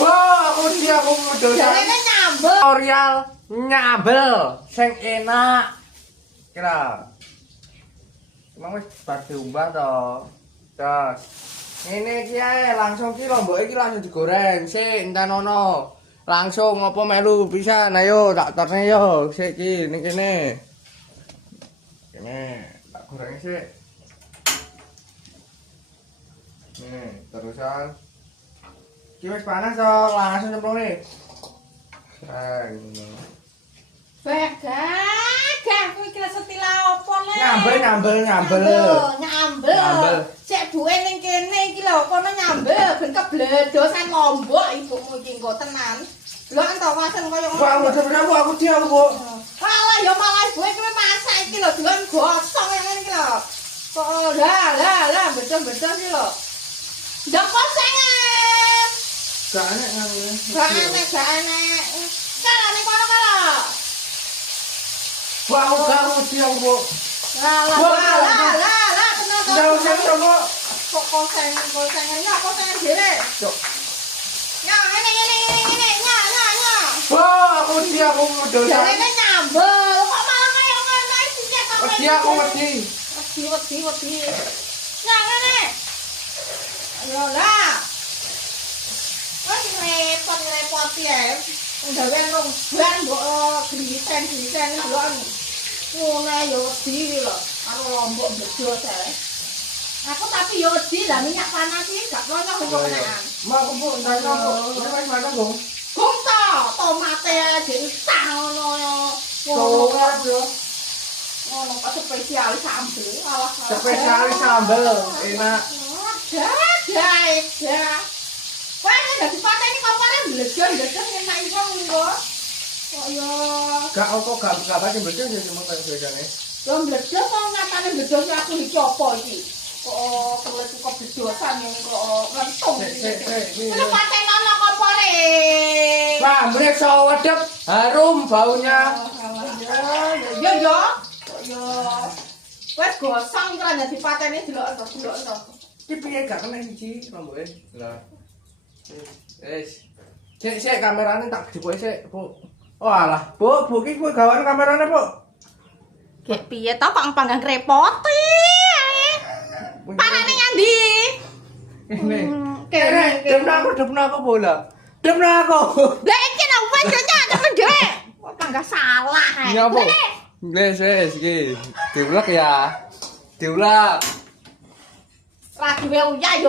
Wah, aku modal. Jarene nyambel. Tutorial nyambel sing enak. Kira. Emang wis bar diumbah to. Terus ngene iki ae langsung ki lombok iki langsung digoreng. Sik entanono. Langsung apa melu pisan ayo tak terne yo. Sik iki ning kene. Kene tak goreng sik. Nih, terusan. Iki wis panas to, langsung nyemplunge. Gak kuwi kira setila opo le? Nyambel. Nyambel. Cek duwe ning kene iki lho, kono nyambel ben kebledosan lombok ibumu iki engko tenan. Lho entuk wasen koyo ngono. Wah, udah aku diam, Bu. Alah ya malah ibuke kuwi masak iki lho, delon gosong ngene iki lho. Kok lah betul-betul iki lho. Ndak kosengan. Gak enak ngene. Gak enak. Kalane kono kala. Wah, aku diam, Bu. Lah, tenan kok. Ndak usah coba. Kok kosengan ya kosengan dhewe. Cok. Ya ngene. Wah, aku diam, aku modal. Jarene nyambel. Kok malah kaya ngene iki kok. Wedi aku wedi. Wedi. Ya ngene. Ayo lah. Wes repot ya. Gawe rong ban mbok glisen delok. Ngono ya wedi lho. Karo lombok bedos ae. Aku tapi ya wedi lah minyak panas iki gak cocok kok kenakan. Mau aku Bu, ndak apa. Wis mana, Bu? Gong to, tomate diusah ngono. Tolong, Bro. Ngono kok spesialis sambel. Alah. Spesialis sambel, enak. Dah. Wah, ini dadi pateni kompare blejon enak iso nggo. Kok yo Gak apa gak baca betul ya cuma kayak bedane. yo blejon kok ngatane blejon aku iki apa iki? Kok kulit kok bledosan yang kok lentung iki. Kuwi pateni ana kompare. Wah, mriksa wedep harum baunya. Yo. Wes gosong kira dadi pateni delok to. Iki piye gak kena siji lomboke? Lah. Wis. Sik kamerane tak dibuke sik, Bu. Oh alah, Bu iki kowe gawane kamerane, Bu. Gek piye to kok panggang krepoti ae. Parane nyandi. Kene, demna aku bola. Demna aku. Lah iki lho wis yo nyadar dhewe. Kok panggah salah ae. Iya, Bu. Wis iki. Diulek ya. Diulek. Ra duwe uyah yo